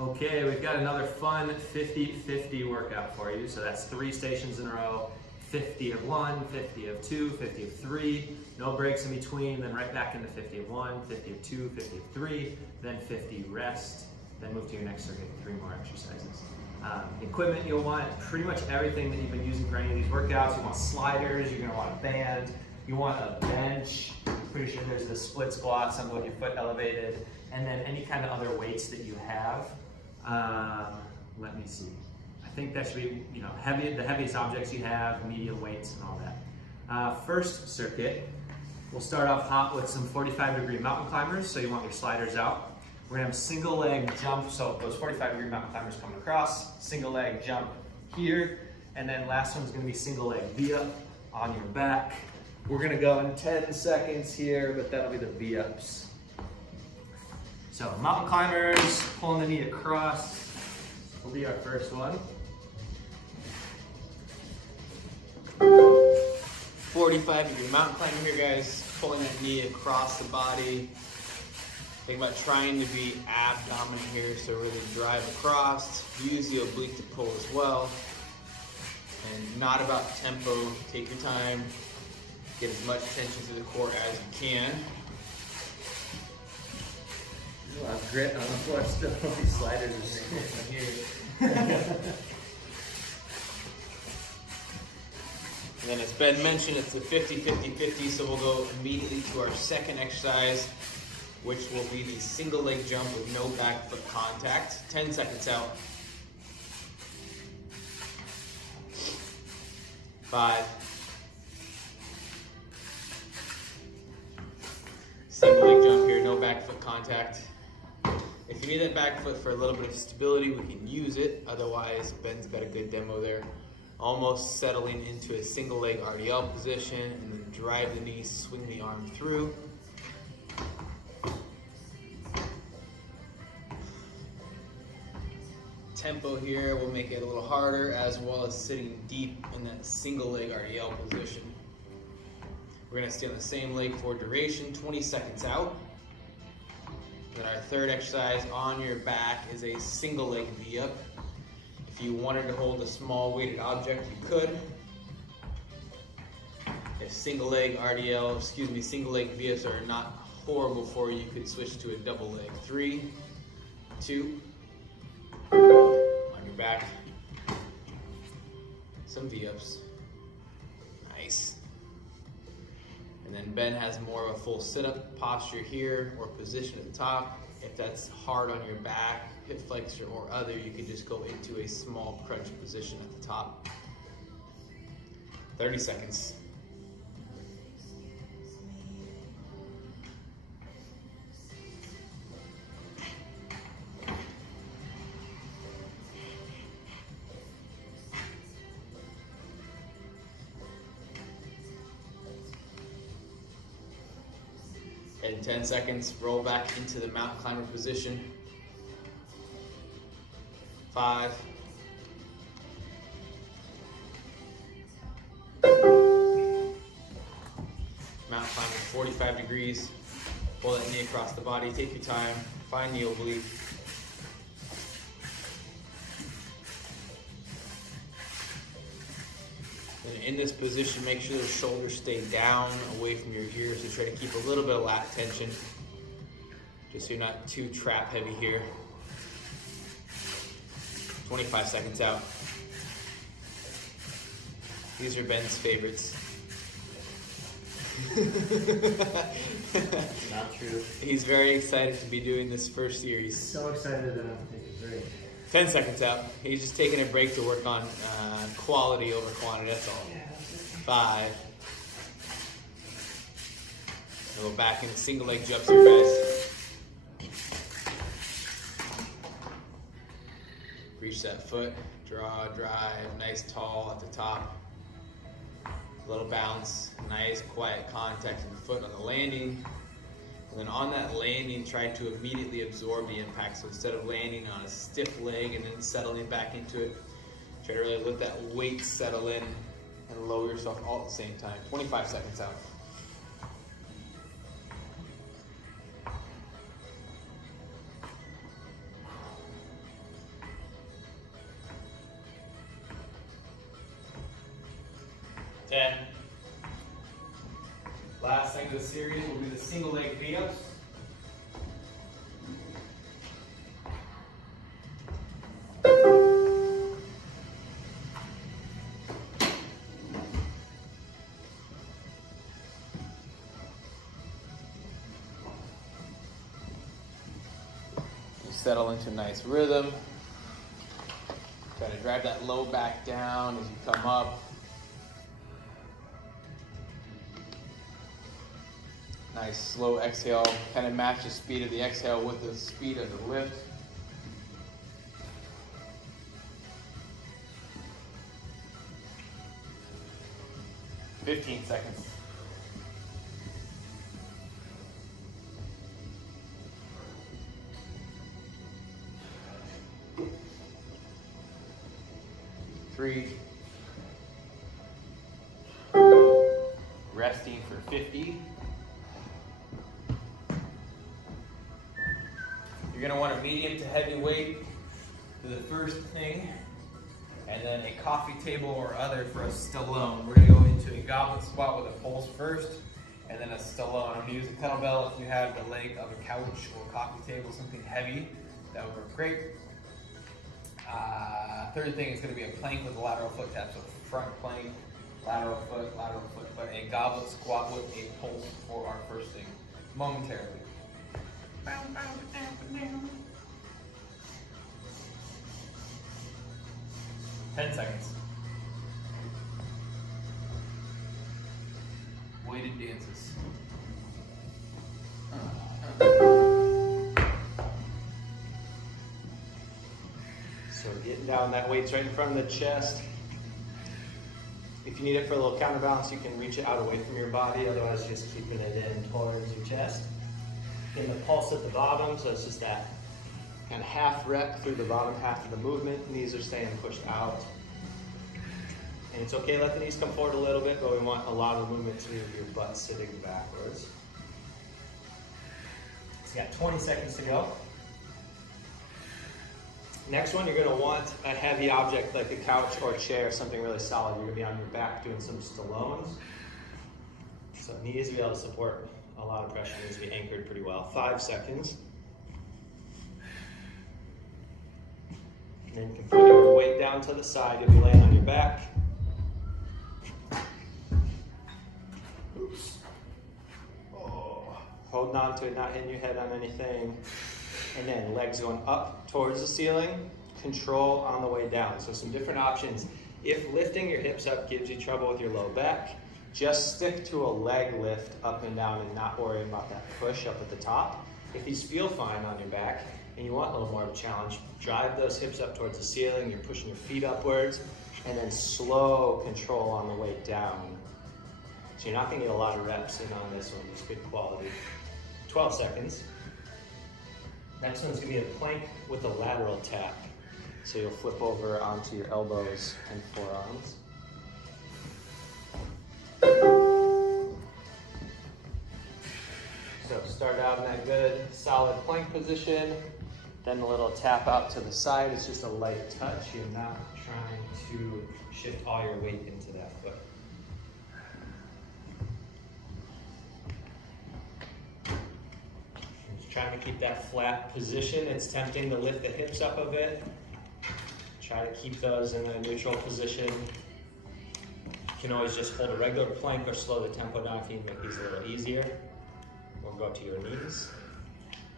Okay, we've got another fun 50-50 workout for you. So that's 3 stations in a row, 50 of 1, 50 of 2, 50 of 3, no breaks in between, then right back into 50 of 1, 50 of 2, 50 of 3, then 50 rest, then move to your next circuit, 3 more exercises. Equipment, you'll want pretty much everything that you've been using for any of these workouts. You want sliders, you're gonna want a band, you want a bench, pretty sure there's the split squat, something with your foot elevated, and then any kind of other weights that you have. Let me see. I think that should be, the heaviest objects you have, medium weights and all that. First circuit, we'll start off hot with some 45-degree mountain climbers. So you want your sliders out. We're gonna have single leg jump. So those 45-degree mountain climbers coming across, single leg jump here. And then last one's gonna be single leg V-up on your back. We're gonna go in 10 seconds here, but that'll be the V-ups. So mountain climbers, pulling the knee across will be our first one. 45-degree mountain climber here, guys. Pulling that knee across the body. Think about trying to be ab dominant here, so really drive across. Use the oblique to pull as well. And not about tempo. Take your time. Get as much tension to the core as you can. A lot of grit on the floor still. These sliders are sitting here. And then as Ben mentioned, it's a 50-50-50, so we'll go immediately to our second exercise, which will be the single leg jump with no back foot contact. 10 seconds out. 5. Single leg jump here, no back foot contact. If you need that back foot for a little bit of stability, we can use it. Otherwise, Ben's got a good demo there. Almost settling into a single leg RDL position, and then drive the knee, swing the arm through. Tempo here will make it a little harder, as well as sitting deep in that single leg RDL position. We're gonna stay on the same leg for duration, 20 seconds out. Then our third exercise on your back is a single leg V-up. If you wanted to hold a small weighted object, you could. If single leg V-ups are not horrible for you, you could switch to a double leg. 3, 2, on your back. Some V-ups. Nice. And then Ben has more of a full sit-up posture here, or position at the top. If that's hard on your back, hip flexor or other, you can just go into a small crunch position at the top. 30 seconds. In 10 seconds, roll back into the mountain climber position. 5. Mountain climber, 45 degrees. Pull that knee across the body, take your time, find the oblique. And in this position, make sure the shoulders stay down, away from your ears, so try to keep a little bit of lat tension, just so you're not too trap heavy here. 25 seconds out. These are Ben's favorites. Not true. He's very excited to be doing this first series. So excited that I'm taking a break. 10 seconds out. He's just taking a break to work on quality over quantity, that's all. 5. We'll go back into single leg jumps here, guys. Reach that foot, draw, drive, nice tall at the top. A little bounce, nice quiet contact with the foot on the landing. And then on that landing, try to immediately absorb the impact. So instead of landing on a stiff leg and then settling back into it, try to really let that weight settle in and lower yourself all at the same time. 25 seconds out. 10. Last thing of the series will be the single leg V-ups. Settle into a nice rhythm. Try to drive that low back down as you come up. Nice slow exhale. Kind of match the speed of the exhale with the speed of the lift. "15 seconds. Three. Resting for 50. You're going to want a medium to heavy weight for the first thing, and then a coffee table or other for a Stallone. We're going to go into a goblet squat with a pulse first, and then a Stallone. I'm going to use a kettlebell. If you have the leg of a couch or coffee table, something heavy, that would work great. Third thing is going to be a plank with a lateral foot tap. So front plank, lateral foot, but a goblet squat with a pulse for our first thing, momentarily. 10 seconds. Weighted dances. So getting down, that weight's right in front of the chest. If you need it for a little counterbalance, you can reach it out away from your body, otherwise just keeping it in towards your chest. Getting the pulse at the bottom, so it's just that kind of half rep through the bottom half of the movement. Knees are staying pushed out. And it's okay, let the knees come forward a little bit, but we want a lot of movement to your butt sitting backwards. So you got 20 seconds to go. Next one, you're going to want a heavy object like a couch or a chair, something really solid. You're going to be on your back doing some Stallones. So it needs to be able to support a lot of pressure. It needs to be anchored pretty well. 5 seconds. And then you can put your weight down to the side. You'll be laying on your back. Oops. Oh. Holding on to it, not hitting your head on anything. And then legs going up towards the ceiling, control on the way down. So some different options. If lifting your hips up gives you trouble with your low back, just stick to a leg lift up and down and not worry about that push up at the top. If these feel fine on your back and you want a little more of a challenge, drive those hips up towards the ceiling, you're pushing your feet upwards, and then slow control on the way down. So you're not gonna get a lot of reps in on this one, just good quality. 12 seconds. Next one's gonna be a plank with a lateral tap. So you'll flip over onto your elbows and forearms. So start out in that good solid plank position, then a little tap out to the side. It's just a light touch. You're not trying to shift all your weight into that foot. Trying to keep that flat position. It's tempting to lift the hips up a bit. Try to keep those in a neutral position. You can always just hold a regular plank or slow the tempo down if you make these a little easier. We'll go to your knees.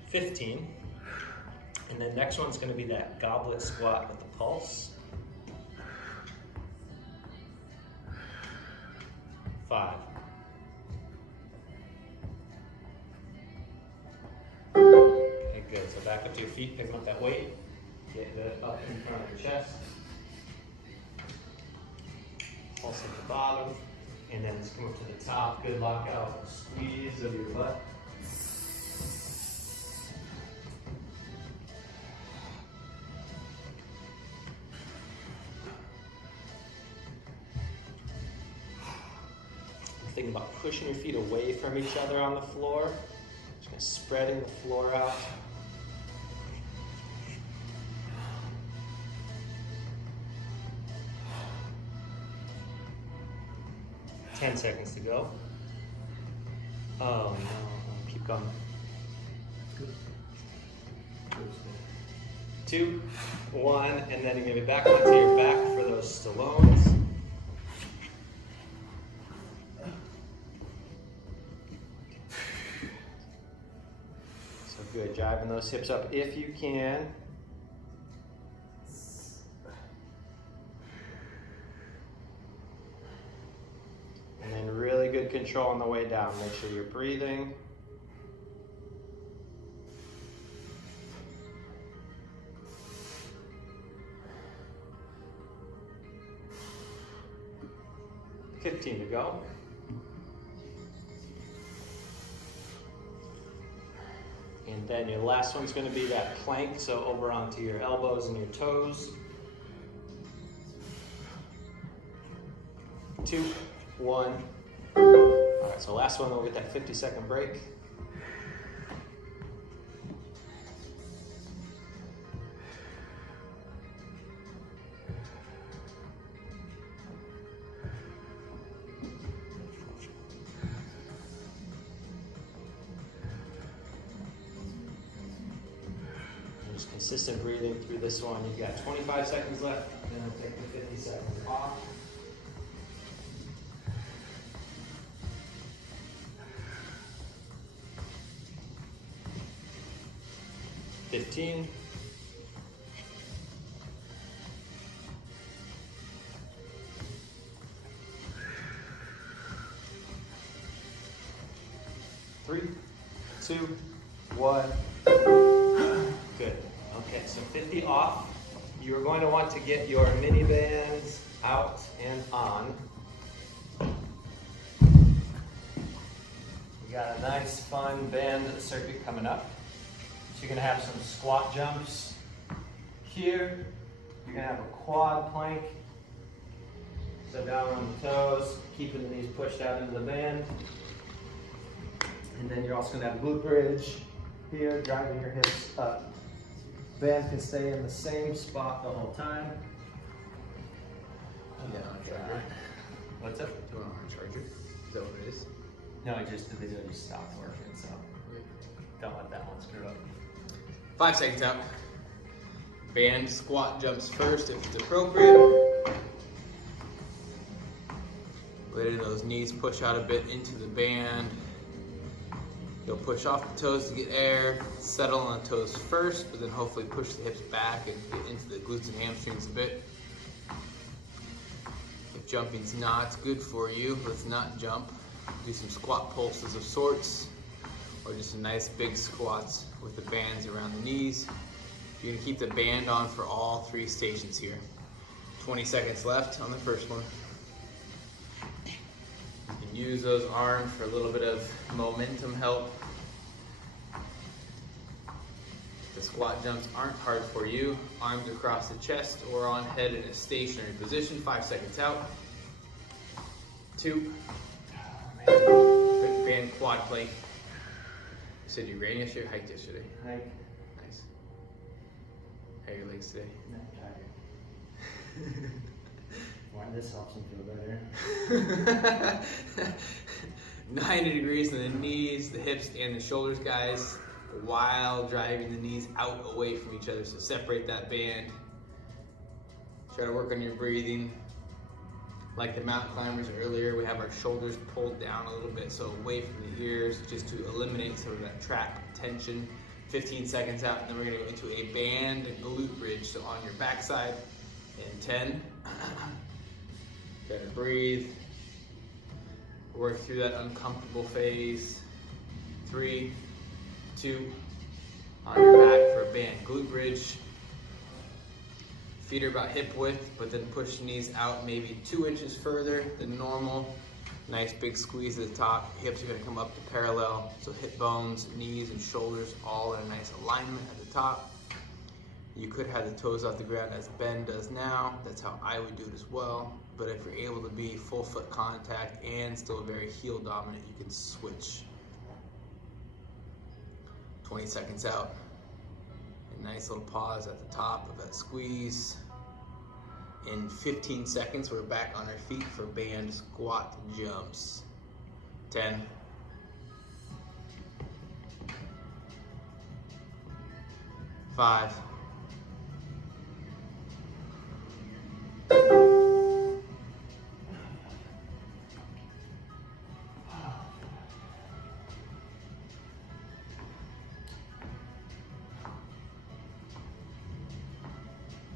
15. And then next one's going to be that goblet squat with the pulse. 5. Okay, good. So back up to your feet, picking up that weight. Get it up in front of your chest. Pulse at the bottom. And then just come up to the top. Good lockout, squeeze of your butt. Thinking about pushing your feet away from each other on the floor. Just kind of spreading the floor out. 10 seconds to go. Oh no, keep going. 2, 1, and then give it back onto your back for those Stallones. So good, driving those hips up if you can. And then really good control on the way down. Make sure you're breathing. $15 to go. And then your last one's going to be that plank, so over onto your elbows and your toes. 2, 1. All right, so last one, we'll get that 50-second break. Just consistent breathing through this one. You've got 25 seconds left, then we'll take the 50 seconds off. $15. Three, 2, 1. Good. Okay, so 50 off. You're going to want to get your mini bands out and on. We got a nice fun band circuit coming up. So you're going to have some squat jumps here. You're going to have a quad plank. So down on the toes, keeping the knees pushed out into the band. And then you're also going to have a glute bridge here, driving your hips up. Band can stay in the same spot the whole time. Yeah, on charger. What's up? Do you want on charger? Is that what it is? No, the video just stopped working, so don't let that one screw up. 5 seconds out. Band squat jumps first if it's appropriate. Letting those knees push out a bit into the band. You'll push off the toes to get air, settle on the toes first, but then hopefully push the hips back and get into the glutes and hamstrings a bit. If jumping's not good for you, let's not jump. Do some squat pulses of sorts, or just some nice big squats with the bands around the knees. You're gonna keep the band on for all 3 stations here. 20 seconds left on the first one. You can use those arms for a little bit of momentum help. The squat jumps aren't hard for you. Arms across the chest or on head in a stationary position. 5 seconds out. 2. Quick band quad plank. You said you ran yesterday or hiked yesterday? Hike. Nice. How are your legs today? Not tired. Why this helps me feel better. 90 degrees in the knees, the hips, and the shoulders, guys, while driving the knees out away from each other. So separate that band. Try to work on your breathing. Like the mountain climbers earlier, we have our shoulders pulled down a little bit, so away from the ears, just to eliminate some of that trap tension. 15 seconds out, and then we're gonna go into a band and glute bridge. So on your backside in 10. Gotta breathe. Work through that uncomfortable phase. 3, 2, on your back for a band glute bridge. Feet are about hip width, but then push the knees out maybe 2 inches further than normal. Nice big squeeze at the top. Hips are gonna come up to parallel. So hip bones, knees, and shoulders all in a nice alignment at the top. You could have the toes off the ground as Ben does now. That's how I would do it as well. But if you're able to be full foot contact and still very heel dominant, you can switch. 20 seconds out. A nice little pause at the top of that squeeze. In 15 seconds, we're back on our feet for band squat jumps. 10. 5.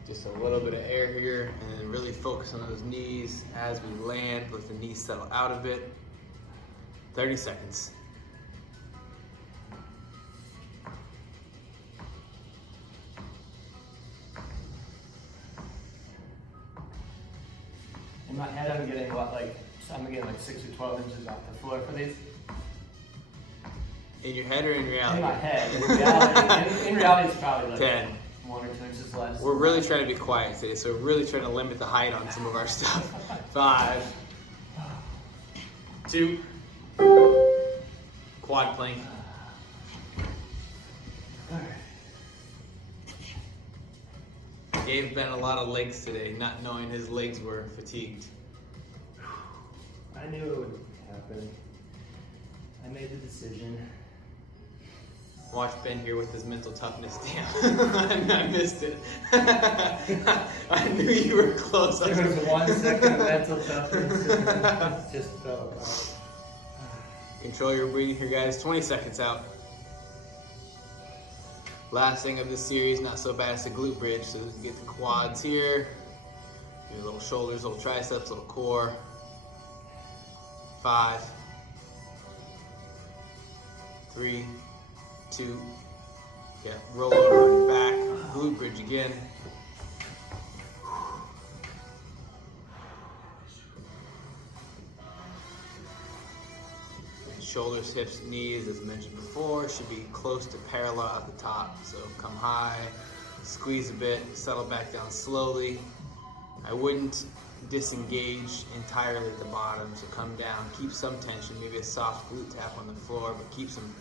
'Just a little bit of air here, and then really focus on those knees as we land. Let the knees settle out a bit. 30 seconds. In my head, I'm getting like 6 or 12 inches off the floor for these. In your head or in reality? In my head. In reality, it's probably like 10. 1 or 2 inches less. We're really trying to be quiet today, so we're really trying to limit the height on some of our stuff. 5. 2. Quad plank. Gabe bent a lot of legs today, not knowing his legs were fatigued. I knew it would happen. I made the decision. Watch Ben here with his mental toughness. Damn, I missed it. I knew you were close. There was 1 second of mental toughness and it just fell apart. Control your breathing here, guys. 20 seconds out. Last thing of this series, not so bad, it's the glute bridge. So we can get the quads here. Your little shoulders, little triceps, little core. 5. 3. 2. Yeah, roll over on your back. Glute bridge again. Shoulders, hips, knees, as mentioned before, should be close to parallel at the top. So come high, squeeze a bit, settle back down slowly. I wouldn't disengage entirely at the bottom, so come down, keep some tension, maybe a soft glute tap on the floor, but keep some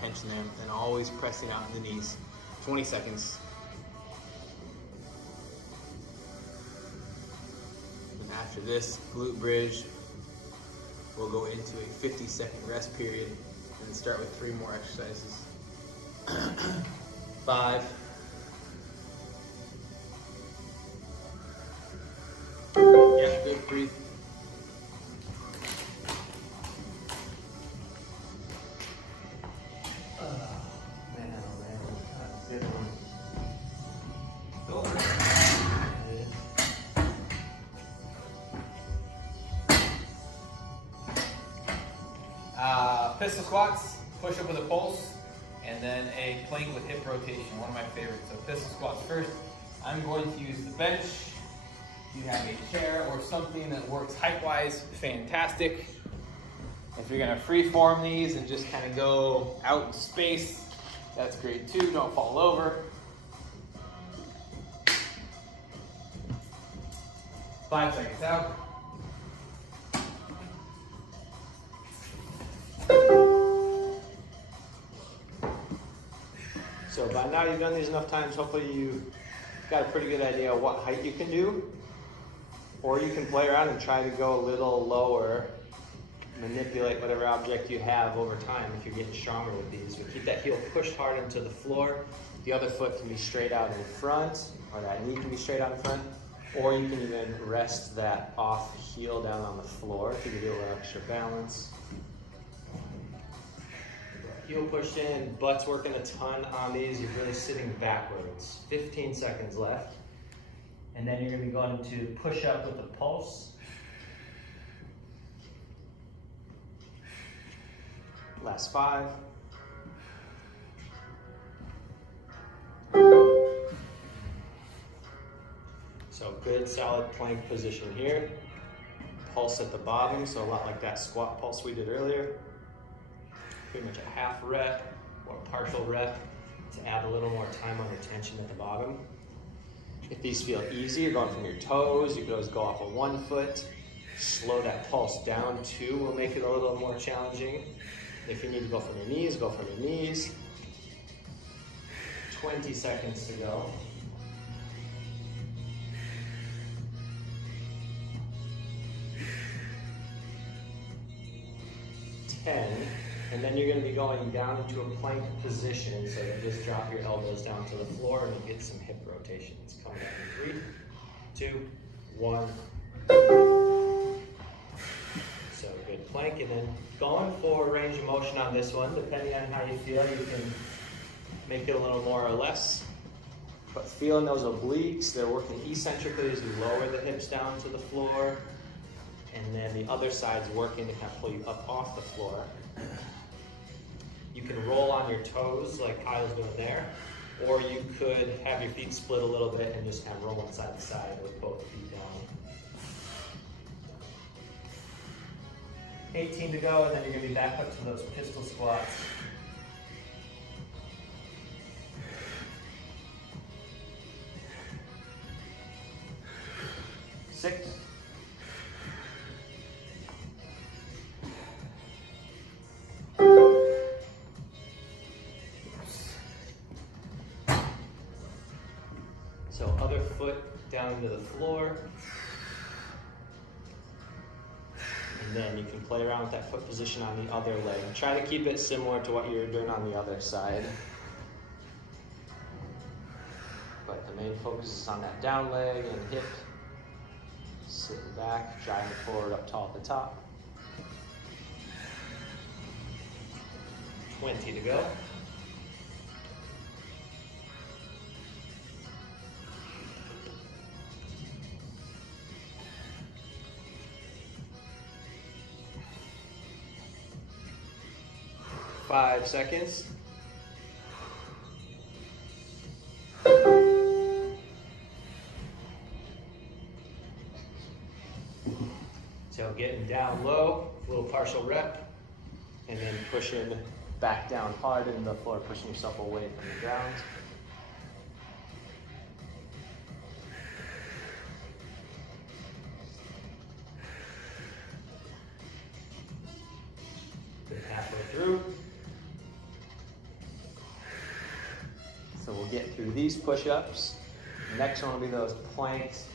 tension there, and always pressing out in the knees. 20 seconds. And after this glute bridge, we'll go into a 50-second rest period and then start with 3 more exercises. 5. 4. Yeah, good, breathe. Man, oh man, that's a good one. Pistol squats, push up with a pulse, and then a plank with hip rotation, one of my favorites. So pistol squats first. I'm going to use the bench. You have a chair or something that works height-wise, fantastic. If you're gonna free-form these and just kind of go out in space, that's great too, don't fall over. 5 seconds out. So by now you've done these enough times, hopefully you got a pretty good idea of what height you can do. Or you can play around and try to go a little lower, manipulate whatever object you have over time if you're getting stronger with these. But keep that heel pushed hard into the floor. The other foot can be straight out in front, or that knee can be straight out in front. Or you can even rest that off heel down on the floor if you can do a little extra balance. Heel pushed in, butt's working a ton on these. You're really sitting backwards. 15 seconds left. And then you're gonna be going to push up with a pulse. Last 5. So good solid plank position here. Pulse at the bottom, so a lot like that squat pulse we did earlier. Pretty much a half rep or partial rep to add a little more time on the tension at the bottom. If these feel easy, you're going from your toes, you could always go off of 1 foot. Slow that pulse down, 2 will make it a little more challenging. If you need to go from your knees, go from your knees. 20 seconds to go. 10, and then you're going to be going down into a plank position, so that just drop your elbows down to the floor and you get some hip rotations. Coming up in 3, 2, 1. So good plank, and then going for range of motion on this one, depending on how you feel, you can make it a little more or less. But feeling those obliques, they're working eccentrically as you lower the hips down to the floor. And then the other side's working to kind of pull you up off the floor. You can roll on your toes like Kyle's doing there, or you could have your feet split a little bit and just kind of roll side to side with both feet down. 18 to go, and then you're going to be back up to those pistol squats. 6. 5. So other foot down to the floor. And then you can play around with that foot position on the other leg. Try to keep it similar to what you were doing on the other side. But the main focus is on that down leg and hip. Sitting back, driving forward up tall at the top. 20 to go. Five seconds. So getting down low, little partial rep, and then pushing back down hard into the floor, pushing yourself away from the ground. Good, halfway through. So we'll get through these push-ups. Next one will be those planks,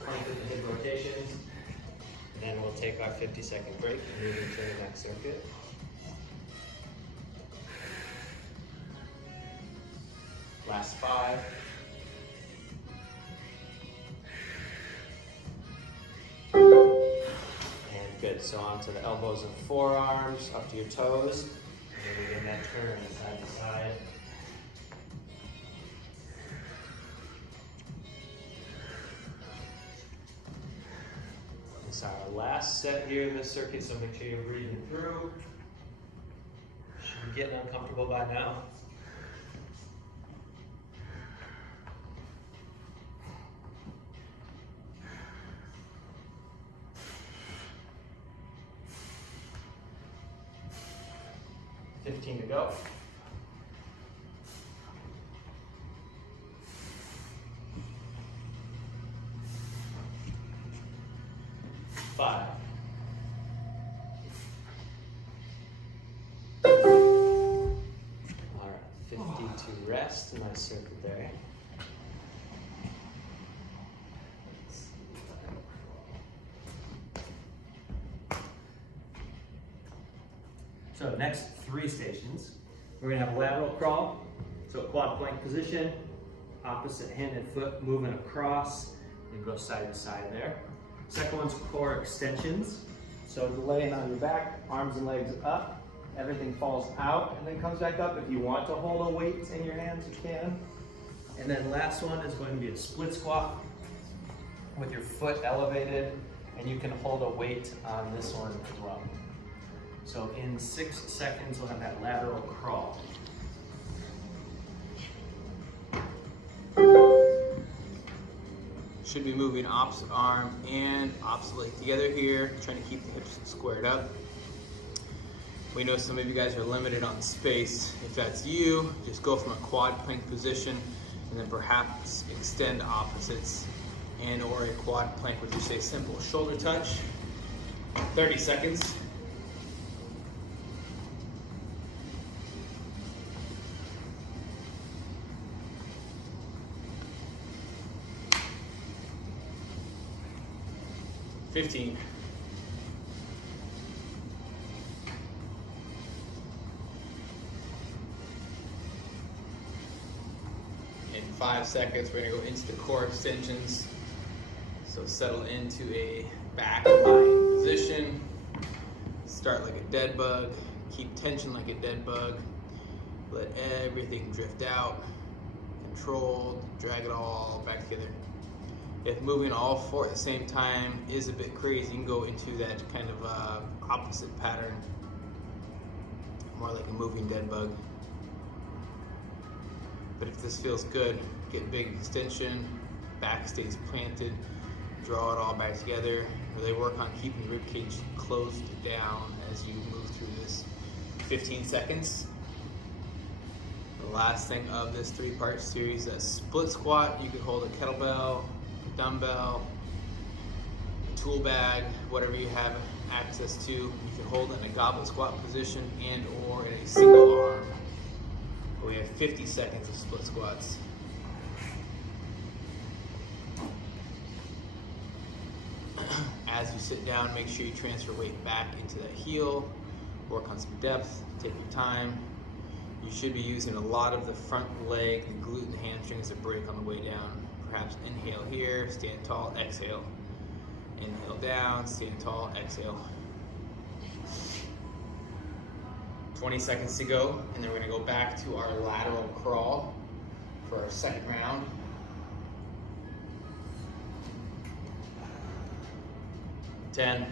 plank with the hip rotations. And then we'll take our 50-second break and move into the next circuit. Last 5. And good, so onto the elbows and forearms, up to your toes. And then we get that turn side to side. It's our last set here in this circuit, so make sure you're breathing through. Should be getting uncomfortable by now. $15 to go. 5. All right, 50 to rest. Nice circuit there. So next 3 stations, we're gonna have a lateral crawl. So quad plank position, opposite hand and foot moving across and go side to side there. Second one's core extensions. So laying on your back, arms and legs up, everything falls out and then comes back up. If you want to hold a weight in your hands, you can. And then last one is going to be a split squat with your foot elevated, and you can hold a weight on this one as well. So in 6 seconds, we'll have that lateral crawl. Should be moving opposite arm and opposite leg together here, trying to keep the hips squared up. We know some of you guys are limited on space. If that's you, just go from a quad plank position and then perhaps extend opposites and or a quad plank, which is a simple shoulder touch. 30 seconds. $15. 5 seconds, we're gonna go into the core extensions. So settle into a back lying position. Start like a dead bug. Keep tension like a dead bug. Let everything drift out. Controlled, drag it all back together. If moving all four at the same time is a bit crazy, you can go into that kind of opposite pattern. More like a moving dead bug. But if this feels good, get big extension, back stays planted, draw it all back together. Really work on keeping the rib cage closed down as you move through this. 15 seconds. The last thing of this 3-part series, that split squat. You could hold a kettlebell, a dumbbell, a tool bag, whatever you have access to. You can hold it in a goblet squat position and or in a single arm. We have 50 seconds of split squats. As you sit down, make sure you transfer weight back into that heel. Work on some depth, take your time. You should be using a lot of the front leg, the glute and hamstring as a break on the way down. Perhaps inhale here, stand tall, exhale. Inhale down, stand tall, exhale. 20 seconds to go, and then we're gonna go back to our lateral crawl for our second round. Ten.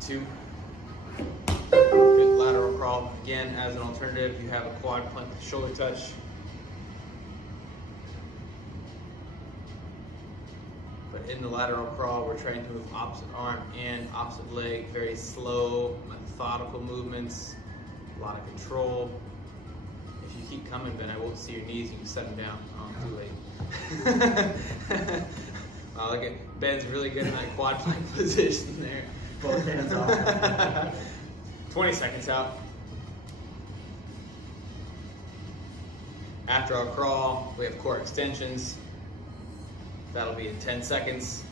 2. Good lateral crawl. Again, as an alternative, you have a quad plank with shoulder touch. But in the lateral crawl, we're trying to move opposite arm and opposite leg. Very slow, methodical movements. A lot of control. If you keep coming, Ben, I won't see your knees. You can set them down. Oh, I'm too late. Wow, look at Ben's really good in that quad plank position there. Both hands off. 20 seconds out. After our crawl, we have core extensions. That'll be in 10 seconds.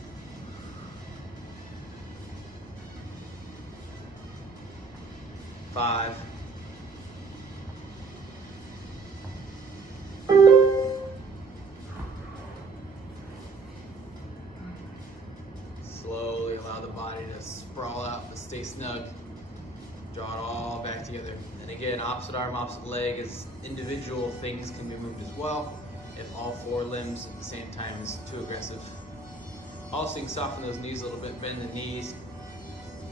5. 4. Slowly allow the body to sprawl out, but stay snug. Draw it all back together. And again, opposite arm, opposite leg, as individual things can be moved as well. If all 4 limbs at the same time is too aggressive. Also, you can soften those knees a little bit, bend the knees,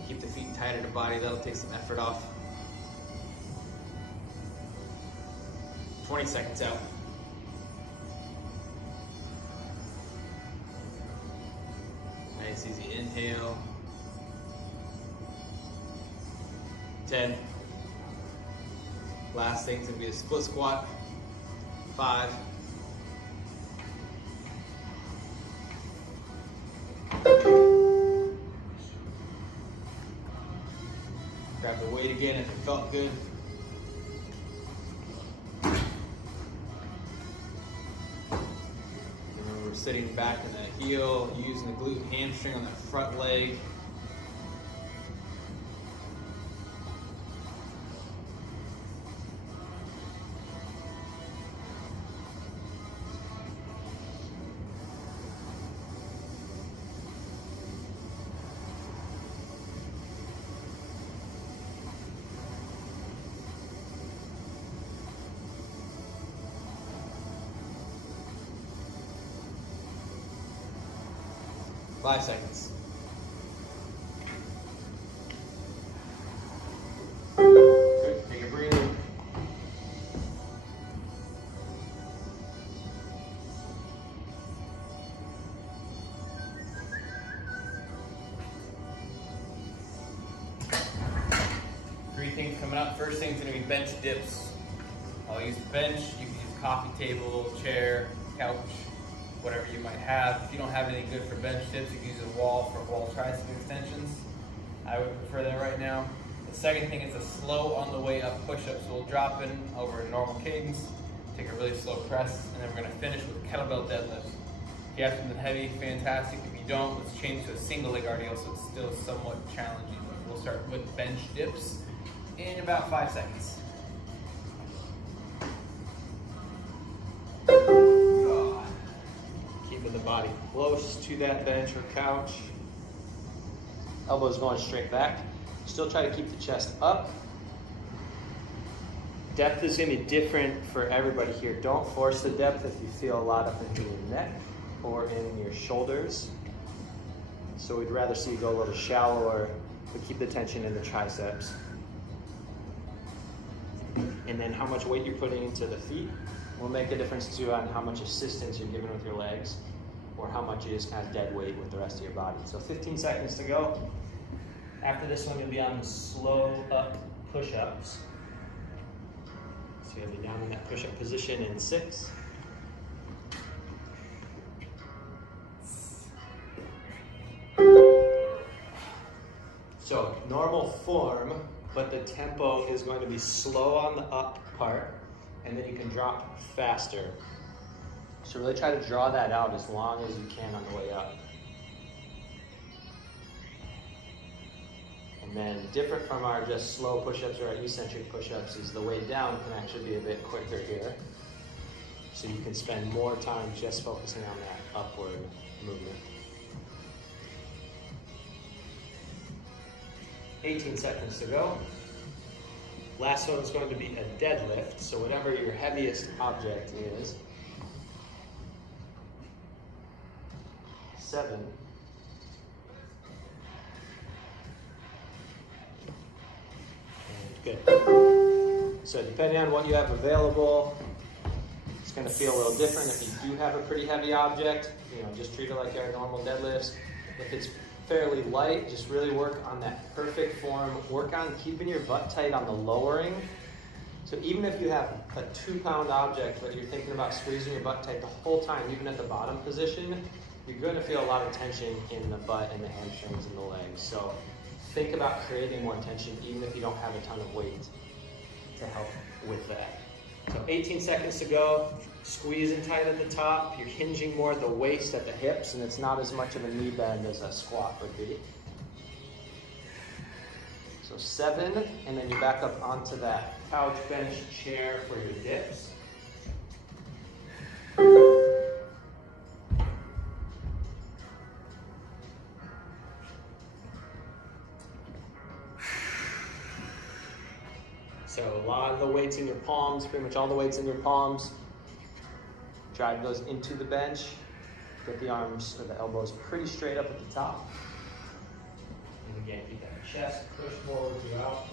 keep the feet tighter to body. That'll take some effort off. 20 seconds out. Nice, easy inhale. 10. Last thing's gonna be a split squat. 5. 4. Grab the weight again if it felt good. Remember, we're sitting back in the heel, using the glute and hamstring on that front leg. Five seconds. Good, take a breather. Three things coming up. First thing's gonna be bench dips. I'll use bench, you can use coffee table, chair, couch, whatever you might have. If you don't have anything good for bench dips, you can use a wall for wall tricep extensions. I would prefer that right now. The second thing is a slow on the way up push-up. So we'll drop in over a normal cadence, take a really slow press, and then we're gonna finish with a kettlebell deadlift. If you have something heavy, fantastic. If you don't, let's change to a single leg RDL so it's still somewhat challenging. We'll start with bench dips in about 5 seconds. Keeping the body close to that bench or couch. Elbows going straight back. Still try to keep the chest up. Depth is going to be different for everybody here. Don't force the depth if you feel a lot up into your neck or in your shoulders. So we'd rather see you go a little shallower, but keep the tension in the triceps. And then how much weight you're putting into the feet will make a difference too on how much assistance you're giving with your legs or how much you just kind of dead weight with the rest of your body. So 15 seconds to go. After this one, you'll be on the slow up push-ups. So you'll be down in that push-up position in 6. So normal form, but the tempo is going to be slow on the up part, and then you can drop faster. So really try to draw that out as long as you can on the way up. And then different from our just slow push-ups or our eccentric push-ups is the way down can actually be a bit quicker here. So you can spend more time just focusing on that upward movement. 18 seconds to go. Last one is going to be a deadlift. So whatever your heaviest object is. 7. Good. So depending on what you have available, it's going to feel a little different. If you do have a pretty heavy object, just treat it like our normal deadlifts. If it's fairly light, just really work on that perfect form. Work on keeping your butt tight on the lowering. So even if you have a 2-pound object, but you're thinking about squeezing your butt tight the whole time, even at the bottom position, you're going to feel a lot of tension in the butt and the hamstrings and the legs. So think about creating more tension even if you don't have a ton of weight to help with that. So 18 seconds to go. Squeezing tight at the top. You're hinging more at the waist, at the hips, and it's not as much of a knee bend as a squat would be. So 7, and then you back up onto that couch, bench, chair for your dips. So a lot of the weights in your palms, pretty much all the weights in your palms. Drive those into the bench. Get the arms or the elbows pretty straight up at the top. And again, keep that chest pushed forward throughout.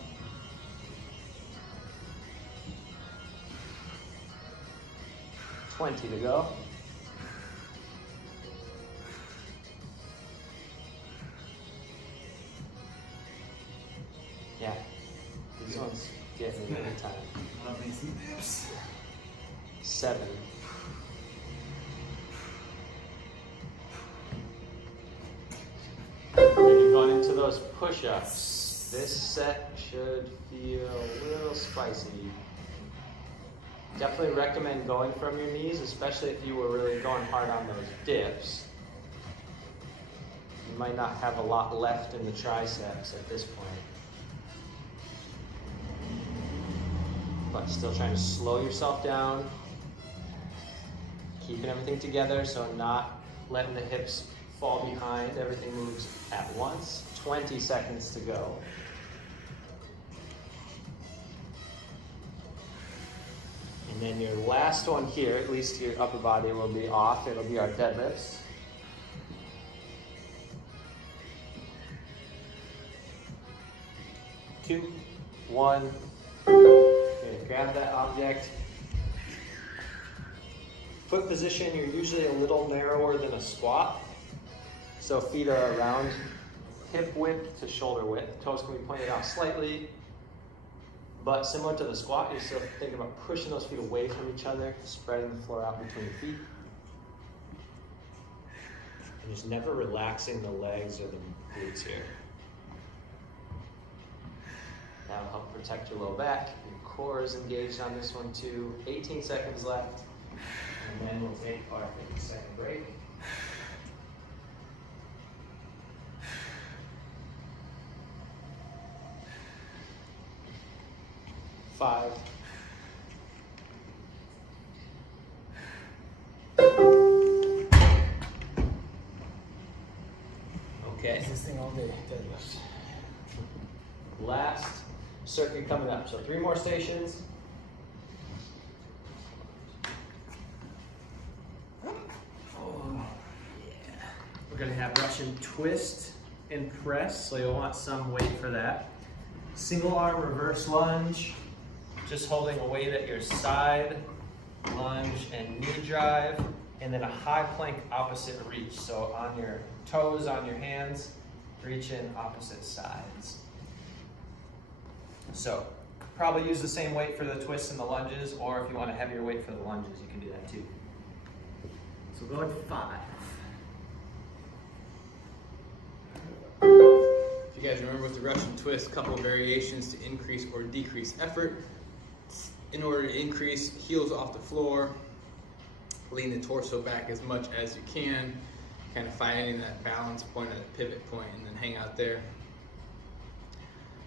$20 to go. Yeah, these ones get me every time. Love me some dips. 7. Then you're going into those push-ups. This set should feel a little spicy. Definitely recommend going from your knees, especially if you were really going hard on those dips. You might not have a lot left in the triceps at this point. But still trying to slow yourself down. Keeping everything together, so not letting the hips fall behind. Everything moves at once. 20 seconds to go. And then your last one here, at least your upper body will be off. It'll be our deadlifts. Two, one. Okay, grab that object. Foot position, you're usually a little narrower than a squat. So feet are around hip width to shoulder width. Toes can be pointed out slightly. But similar to the squat, you're still thinking about pushing those feet away from each other, spreading the floor out between your feet. And just never relaxing the legs or the glutes here. That'll help protect your low back. Your core is engaged on this one too. 18 seconds left. And then we'll take our 50-second break. 5. Okay. This thing all day. Deadlift. Last circuit coming up. So 3 more stations. We're gonna have Russian twist and press, so you'll want some weight for that. Single arm reverse lunge, just holding a weight at your side, lunge and knee drive, and then a high plank opposite reach. So on your toes, on your hands, reach in opposite sides. So probably use the same weight for the twists and the lunges, or if you want a heavier weight for the lunges, you can do that too. So we're going 5. If you guys remember with the Russian twist, a couple of variations to increase or decrease effort. In order to increase, heels off the floor, lean the torso back as much as you can, kind of finding that balance point or that pivot point, and then hang out there.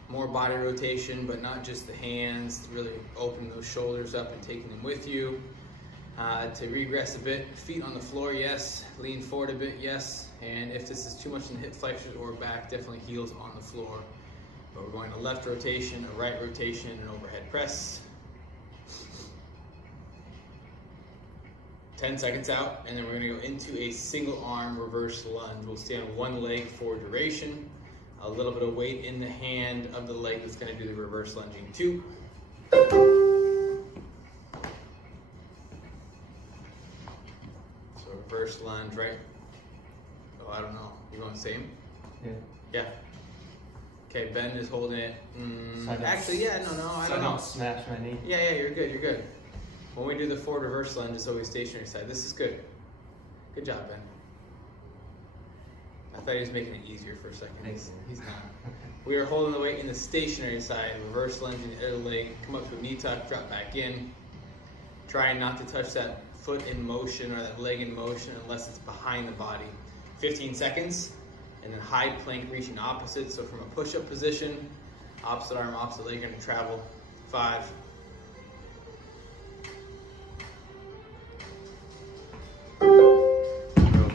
More body rotation, but not just the hands, really opening those shoulders up and taking them with you. To regress a bit, feet on the floor, yes. Lean forward a bit, yes. And if this is too much in the hip flexors or back, definitely heels on the floor. But we're going to left rotation, a right rotation, and overhead press. 10 seconds out, and then we're going to go into a single arm reverse lunge. We'll stay on one leg for duration. A little bit of weight in the hand of the leg that's going to do the reverse lunging. 2. So reverse lunge, right? Oh, I don't know. You want the same? Yeah. Yeah. Okay, Ben is holding it. So Actually, yeah, no, I don't know. Smash my knee. Yeah, you're good. When we do the forward reverse lunge, it's always stationary side. This is good. Good job, Ben. I thought he was making it easier for a second. He's not. We are holding the weight in the stationary side, reverse lunging the other leg, come up to a knee tuck, drop back in. Trying not to touch that foot in motion or that leg in motion unless it's behind the body. 15 seconds, and then high plank reaching opposite. So from a push-up position, opposite arm, opposite leg, you're gonna travel. 5.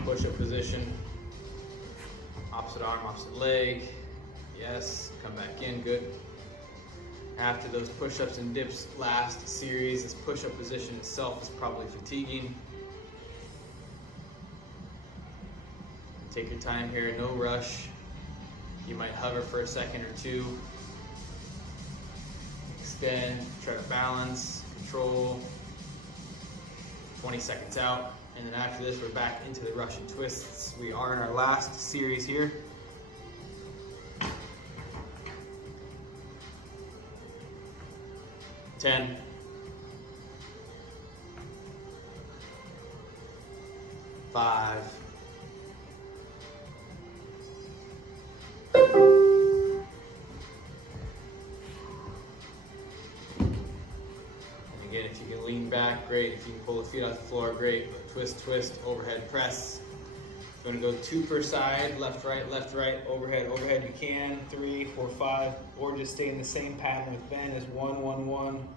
Push-up position, opposite arm, opposite leg. Yes, come back in, good. After those push-ups and dips last series, this push-up position itself is probably fatiguing. Take your time here, no rush. You might hover for a second or two. Extend, try to balance, control. 20 seconds out. And then after this, we're back into the Russian twists. We are in our last series here. Ten. 5. Again, if you can lean back, great. If you can pull the feet off the floor, great. But twist, overhead press. If you want to go 2 per side, left, right, overhead, you can. 3, 4, 5, or just stay in the same pattern with Ben as 1, 1, 1.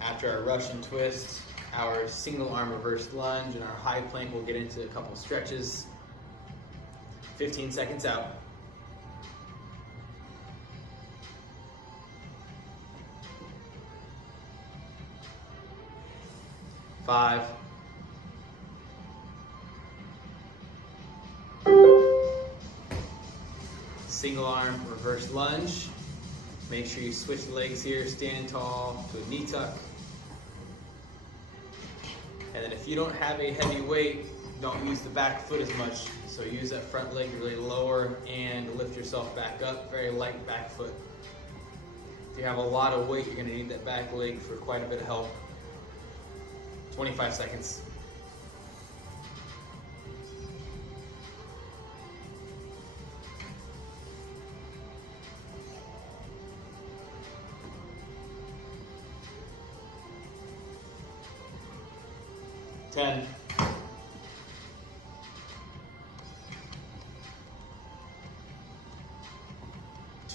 After our Russian twist, our single arm reverse lunge, and our high plank, we'll get into a couple stretches. 15 seconds out. 5. 'Single arm reverse lunge. Make sure you switch the legs here, stand tall to a knee tuck. And then if you don't have a heavy weight, don't use the back foot as much. So use that front leg to really lower and lift yourself back up. Very light back foot. If you have a lot of weight, you're gonna need that back leg for quite a bit of help. 25 seconds. Ten.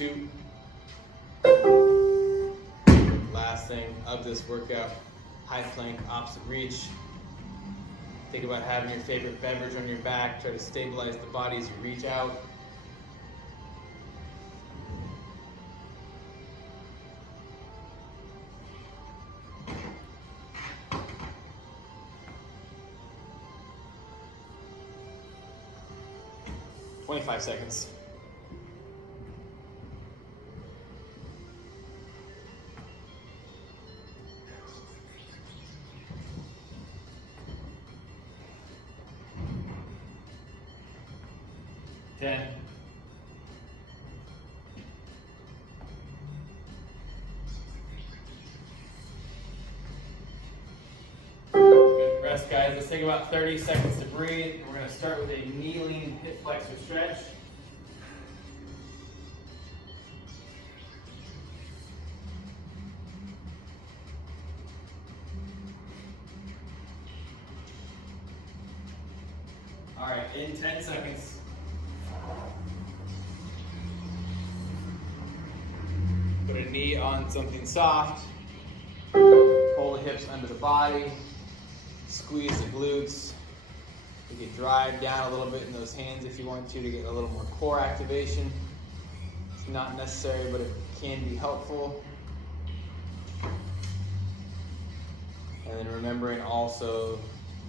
2. Last thing of this workout, high plank, opposite reach. Think about having your favorite beverage on your back. Try to stabilize the body as you reach out. "25 seconds. "10. Good rest, guys. Let's take about 30 seconds to breathe. We're going to start with a kneeling hip flexor stretch. All right, in 10 seconds. Put a knee on something soft. Pull the hips under the body. Squeeze the glutes. You can drive down a little bit in those hands if you want to get a little more core activation. It's not necessary, but it can be helpful. And then remembering also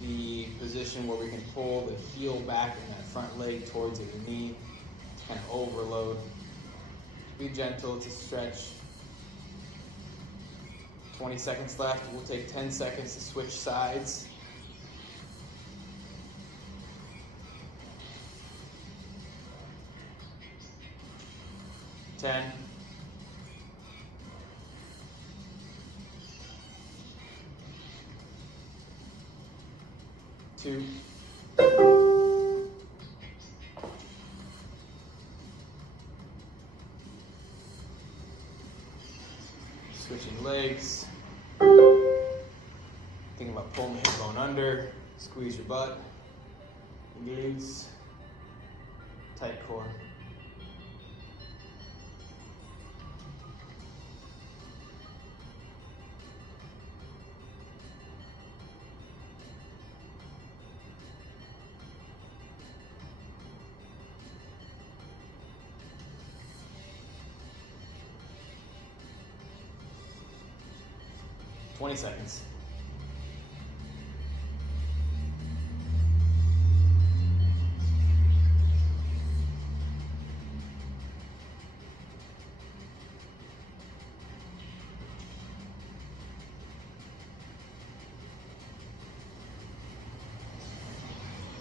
the position where we can pull the heel back and that front leg towards the knee to kind of overload. Be gentle, it's a stretch. 20 seconds left. We'll take 10 seconds to switch sides. Ten. 2. Switching legs. Thinking about pulling the hip bone under. Squeeze your butt. Glutes. Tight core. "20 seconds.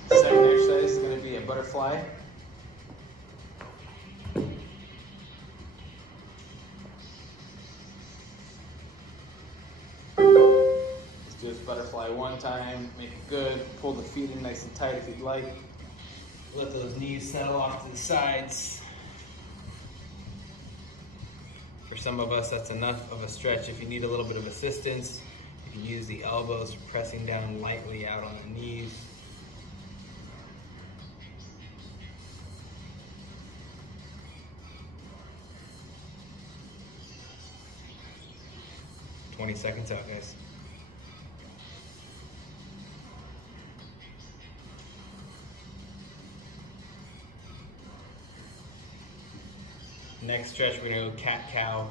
Second exercise is going to be a butterfly. Let's do this butterfly one time, make it good. Pull the feet in nice and tight if you'd like. Let those knees settle off to the sides. For some of us, that's enough of a stretch. If you need a little bit of assistance, you can use the elbows, pressing down lightly out on the knees. "20 seconds out, guys. Next stretch, we're gonna go cat-cow.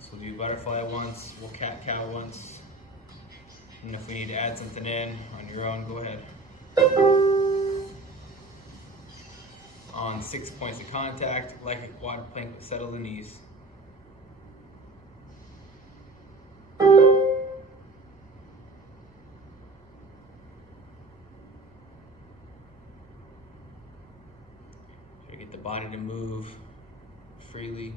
So we'll do butterfly once, we'll cat-cow once. And if we need to add something in on your own, go ahead. On 6 points of contact, like a quad plank, but settle the knees. Get the body to move freely.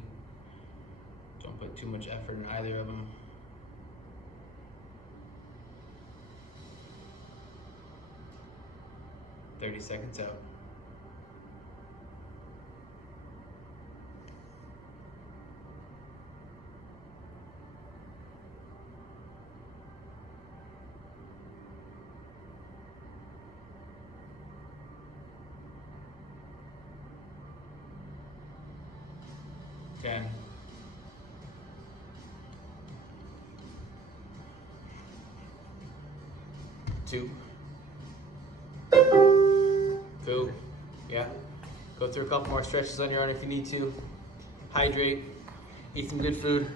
Don't put too much effort in either of them. "30 seconds out. 10. Two. Cool. Yeah. Go through a couple more stretches on your own if you need to. Hydrate. Eat some good food.